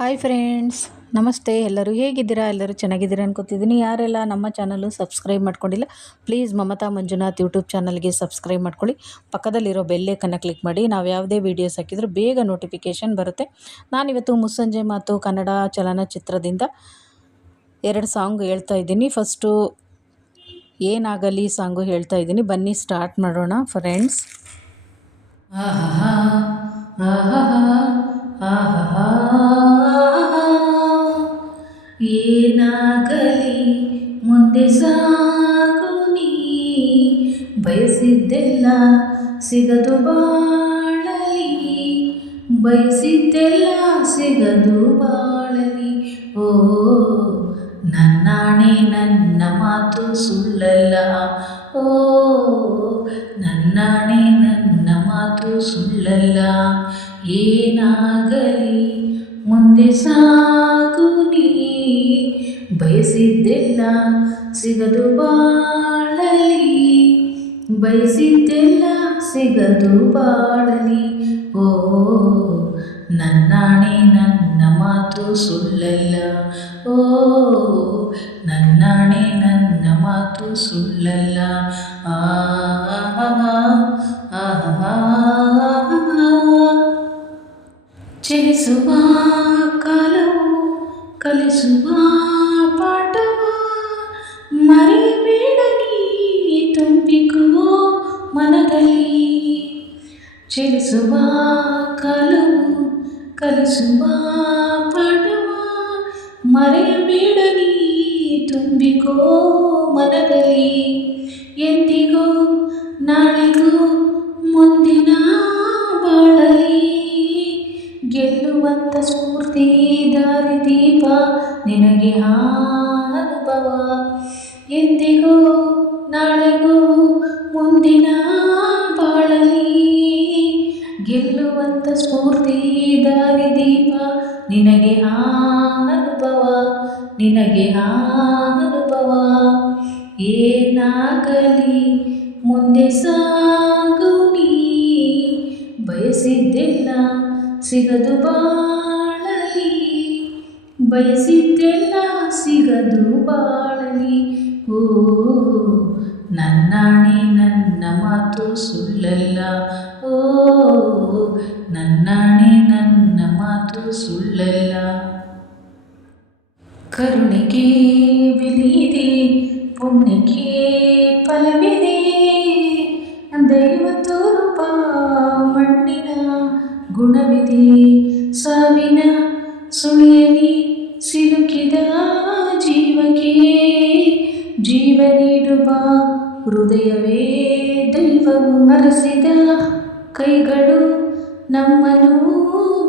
Hi friends, ನಮಸ್ತೆ. ಎಲ್ಲರೂ ಹೇಗಿದ್ದೀರಾ? ಎಲ್ಲರೂ ಚೆನ್ನಾಗಿದ್ದೀರಾ ಅನ್ಕೋತಿದ್ದೀನಿ. ಯಾರೆಲ್ಲ ನಮ್ಮ ಚಾನಲು ಸಬ್ಸ್ಕ್ರೈಬ್ ಮಾಡ್ಕೊಂಡಿಲ್ಲ, ಪ್ಲೀಸ್ ಮಮತಾ ಮಂಜುನಾಥ್ ಯೂಟ್ಯೂಬ್ ಚಾನಲ್ಗೆ ಸಬ್ಸ್ಕ್ರೈಬ್ ಮಾಡ್ಕೊಳ್ಳಿ. ಪಕ್ಕದಲ್ಲಿರೋ ಬೆಲ್ಲೈಕನ್ನ ಕ್ಲಿಕ್ ಮಾಡಿ. ನಾವು ಯಾವುದೇ ವೀಡಿಯೋಸ್ ಹಾಕಿದರೂ ಬೇಗ ನೋಟಿಫಿಕೇಷನ್ ಬರುತ್ತೆ. ನಾನಿವತ್ತು ಮುಸ್ಸಂಜೆ ಮಾತು ಕನ್ನಡ ಚಲನಚಿತ್ರದಿಂದ 2 ಸಾಂಗ್ ಹೇಳ್ತಾ ಇದ್ದೀನಿ. ಫಸ್ಟು ಏನಾಗಲಿ ಸಾಂಗು ಹೇಳ್ತಾ ಇದ್ದೀನಿ. ಬನ್ನಿ ಸ್ಟಾರ್ಟ್ ಮಾಡೋಣ ಫ್ರೆಂಡ್ಸ್. ಆಹಾ ಆಹಾ ಆಹಾ ಏನಾಗಲಿ ಮುಂದೆ ಸಾಗು ನೀ, ಬಯಸಿದ್ದೆಲ್ಲ ಸಿಗದು ಬಾಳಲಿ, ಬಯಸಿದ್ದೆಲ್ಲ ಸಿಗದು ಬಾಳಲಿ. ಓ ನನ್ನಾಣೆ ನನ್ನ ಮಾತು ಸುಳ್ಳಲ್ಲ, ಓ ನನ್ನಾಣೆ ನನ್ನ ಮಾತು ಸುಳ್ಳಲ್ಲ. ಏನಾಗಲಿ ಮುಂದೆ ಸಾಗು ನೀ, ಬಯಸಿದ್ದೆಲ್ಲ ಸಿಗದು ಬಾಳಲಿ, ಬಯಸಿದ್ದೆಲ್ಲ ಸಿಗದು ಬಾಳಲಿ. ಓ ನನ್ನಾಣೆ ನನ್ನ ಮಾತು ಸುಳ್ಳಲ್ಲ, ಓ ನನ್ನಾಣೆ ನನ್ನ ಮಾತು ಸುಳ್ಳಲ್ಲ. ಚಲಿಸುವ ಕಾಲವು ಕಲಿಸುವ ಪಾಠವ, ಮರೆಯಬೇಡಗಿ ತುಂಬಿಕೋ ಮನದಲ್ಲಿ. ಚಲಿಸುವ ಕಾಲವು ಕಲಿಸುವ ಪಾಠವ, ಮರೆಯಬೇಡಗಿ ತುಂಬಿಕೋ ಮನದಲ್ಲಿ. ಎಂದಿಗೂ ನಾಳೆಗೂ ಮುಂದಿನ ಬಾಳಲಿ, ಗೆಲ್ಲುವಂಥ ಸ್ಫೂರ್ತಿ ದಾರಿದೀಪ ನಿನಗೆ ಅನುಭವ. ಎಂದಿಗೂ ನಾಳೆಗೂ ಮುಂದಿನ ಬಾಳಲಿ, ಗೆಲ್ಲುವಂಥ ಸ್ಫೂರ್ತಿ ದಾರಿದೀಪ ನಿನಗೆ ಅನುಭವ, ನಿನಗೆ ಅನುಭವ. ಏನಾಗಲಿ ಮುಂದೆ ಸಾಗು ನೀ, ಬಯಸಿದ್ದೆಲ್ಲ ಸಿಗದು ಬಾಳಲಿ, ಬಯಸಿದ್ದೆಲ್ಲ ಸಿಗದು ಬಾಳಲಿ. ಓ ನನ್ನಾಣೆ ನನ್ನ ಮಾತು ಸುಳ್ಳಲ್ಲ, ಓ ನನ್ನಾಣೆ ನನ್ನ ಮಾತು ಸುಳ್ಳಲ್ಲ. ಕರುಣೆಗೆ ಬೆಲೆಯಿದೆ, ಪುಣ್ಯಕ್ಕೆ ಫಲವಿದೆ, ದೈವ ತೋರುಪ ಮಣ್ಣಿನ ಗುಣವಿದೆ. ಸಾವಿನ ಸುಳಿಯಲಿ ಸಿಲುಕಿದ ಜೀವಕ್ಕೆ ಜೀವ ನೀಡುವ ಹೃದಯವೇ ದೈವವು ಹರಸಿದ ಕೈಗಳು ನಮ್ಮನ್ನು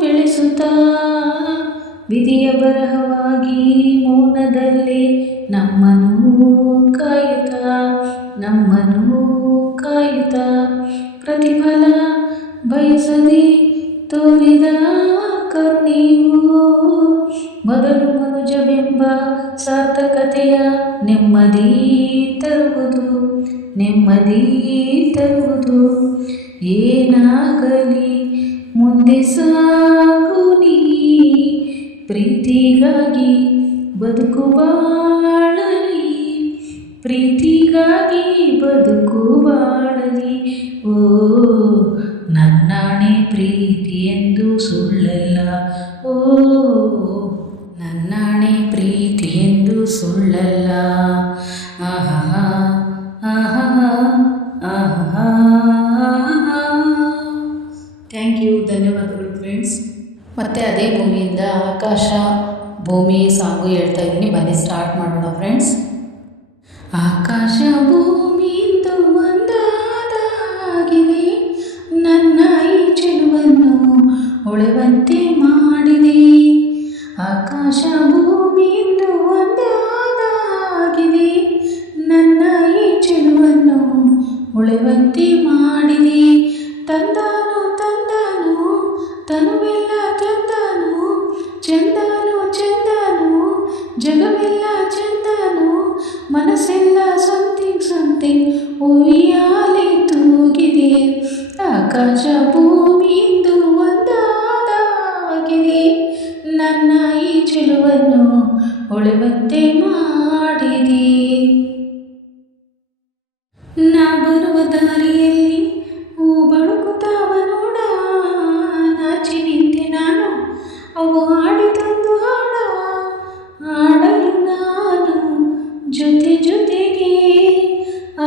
ಬೆಳೆಸುತ್ತಾ, ವಿಧಿಯ ಬರಹವಾಗಿ ಮೌನದಲ್ಲಿ ನಮ್ಮನ್ನು ಕಾಯುತ್ತಾ, ನಮ್ಮನ್ನು ಕಾಯುತ್ತಾ. ಪ್ರತಿಫಲ ಬಯಸದೆ ತೋರಿದ ಕರುಣೆಯು ಮೊದಲು ಮನುಜವೆಂಬ ಸಾರ್ಥಕತೆಯ ನೆಮ್ಮದಿ ತರುವುದು, ನೆಮ್ಮದಿ ತರುವುದು. ಏನಾಗಲಿ ಮುಂದೆ ಸಾಗು ನೀ, ಪ್ರೀತಿಗಾಗಿ ಬದುಕು ಬಾಳಲಿ, ಪ್ರೀತಿಗಾಗಿ ಬದುಕು ಬಾಳಲಿ. ಓ ನನ್ನಾಣೆ ಪ್ರೀತಿ ಎಂದು ಸುಳ್ಳಲ್ಲ, ಓ ನನ್ನಾಣೆ ಪ್ರೀತಿ ಎಂದು ಸುಳ್ಳಲ್ಲ. ಆಹಾ ಆಹಾ ಆಹಾ. ಥ್ಯಾಂಕ್ ಯು, ಧನ್ಯವಾದಗಳು ಫ್ರೆಂಡ್ಸ್. ಮತ್ತು ಅದೇ ಭೂಮಿಯಿಂದ ಆಕಾಶ ಭೂಮಿ ಸಾಂಗು ಹೇಳ್ತಾ ಇದ್ದೀನಿ. ಬನ್ನಿ ಸ್ಟಾರ್ಟ್ ಮಾಡೋಣ ಫ್ರೆಂಡ್ಸ್. ಆಕಾಶ ಭೂಮಿಯಿಂದ ಒಂದಾಗಿದೆ, ನನ್ನ ಈ ಚೆಲುವನ್ನು ಹೊಳೆವಂತೆ ಮಾಡಿದೆ. ಆಕಾಶ ಭೂಮಿಯಿಂದ ಒಂದಾಗಿದೆ, ನನ್ನ ಈ ಚೆಲುವನ್ನು ಹೊಳೆವಂತೆ ಮಾಡಿದೆ. ತಂದಾನು ತಂದಾನು ತನುವೆಲ್ಲ ತಂದಾನು, ಚಂದಾನು ಚಂದಾನು ಜಗವೆಲ್ಲ ಚಂದಾನು, ಮನಸ್ಸೆಲ್ಲ ಸಮಥಿಂಗ್ ಸಮಥಿಂಗ್ ಉಯ್ಯಾಲೆ ತೂಗಿದೆ. ಆಕಾಶ ಭೂಮಿಯಿಂದ ಒಂದಾದ ನನ್ನ ಈ ಚೆಲುವನ್ನು ಹೊಳೆವಂತೆ ಮಾಡಿದೆ. ನಾ ಬರುವ ದಾರಿಯಲ್ಲಿ ಹೂ ಬಳುಕುತ್ತಾವ ನೋಡ, ನಾಚಿ ನಿಂತೆ ನಾನು ಅವು ಹಾಡಿದೊಂದು ಹಾಡ. ಹಾಡಲು ನಾನು ಜೊತೆ ಜೊತೆಗೆ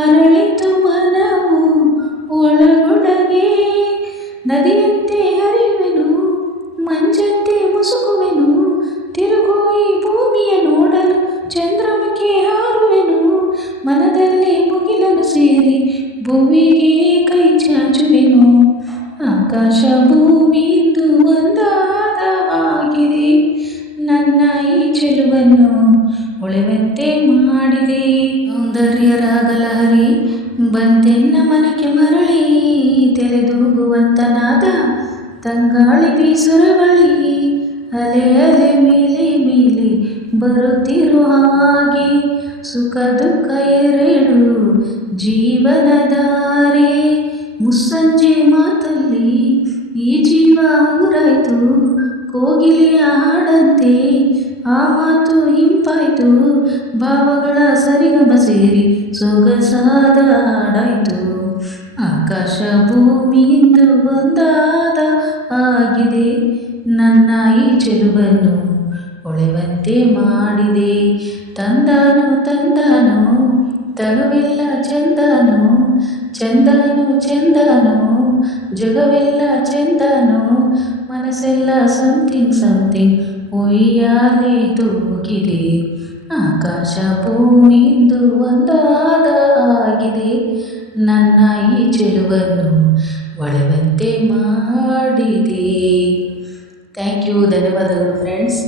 ಅರಳಿತು ಮನವು ಒಳಗೊಳಗೆ. ನದಿಯಂತೆ ಹರಿವೆನು, ಮಂಜಂತೆ ಮುಸುಕುವೆನು, ತಿರುಗೋ ಈ ಭೂಮಿಯ ನೋಡಲು ಚಂದ್ರಮುಖಿ ಹಾರುವೆನು. ಮನದಲ್ಲಿ ಮುಗಿಲನ್ನು ಸೇರಿ ಭೂಮಿಗೆ ಕೈ ಚಾಚುವೆನು. ಆಕಾಶ ಭೂಮಿಯಿಂದ ಒಂದಾದವಾಗಿದೆ, ನನ್ನ ಈ ಚೆಲುವನ್ನು ಹೊಳೆವಂತೆ ಮಾಡಿದೆ. ಸೌಂದರ್ಯ ರಾಗಲಹರಿ ಬಂತೆನ್ನ ಮನಕ್ಕೆ ಮರಳಿ, ತೆರೆದೂಗುವಂತನಾದ ತಂಗಾಳಿ ಬೀಸುರ ಬಳಿ. ಅಲೆ ಅಲೆ ಮೇಲೆ ಮೇಲೆ ಬರುತ್ತಿರುವ ಹಾಗೆ, ಸುಖ ದುಃಖ ಎರಡು ಜೀವನ ದಾರಿ. ಮುಸ್ಸಂಜೆ ಮಾತಲ್ಲಿ ಈ ಜೀವ ಊರಾಯ್ತು, ಕೋಗಿಲೆಯ ಹಾಡಂತೆ ಆ ಮಾತು ಇಂಪಾಯ್ತು. ಭಾವಗಳ ಸರಿಗಮ ಸೇರಿ ಸೊಗಸಾದ ಹಾಡಾಯ್ತು. ಆಕಾಶ ಭೂಮಿಯಿಂದ ಒಂದಾದ ಆಗಿದೆ, ನನ್ನ ಈ ಚೆಲುವನ್ನು ಹೊಳೆವಂತೆ ಮಾಡಿದೆ. ತಂದಾನು ತಂದಾನು ತನುವೆಲ್ಲ ಚಂದನು, ಚಂದನು ಚಂದನು ಜಗವೆಲ್ಲ ಚಂದನು. ಮನಸ್ಸೆಲ್ಲ ಸಮಥಿಂಗ್ ಸಮಥಿಂಗ್ ಉಯ್ಯಾಲೆ ತೂಗಿದೆ. ಆಕಾಶ ಭೂಮಿಯಿಂದ ಒಂದಾದ ಆಗಿದೆ, ನನ್ನ ಈ ಚೆಲುವನ್ನು ಹೊಳೆವಂತೆ ಮಾಡಿದೆ. ಥ್ಯಾಂಕ್ ಯು, ಧನ್ಯವಾದಗಳು ಫ್ರೆಂಡ್ಸ್.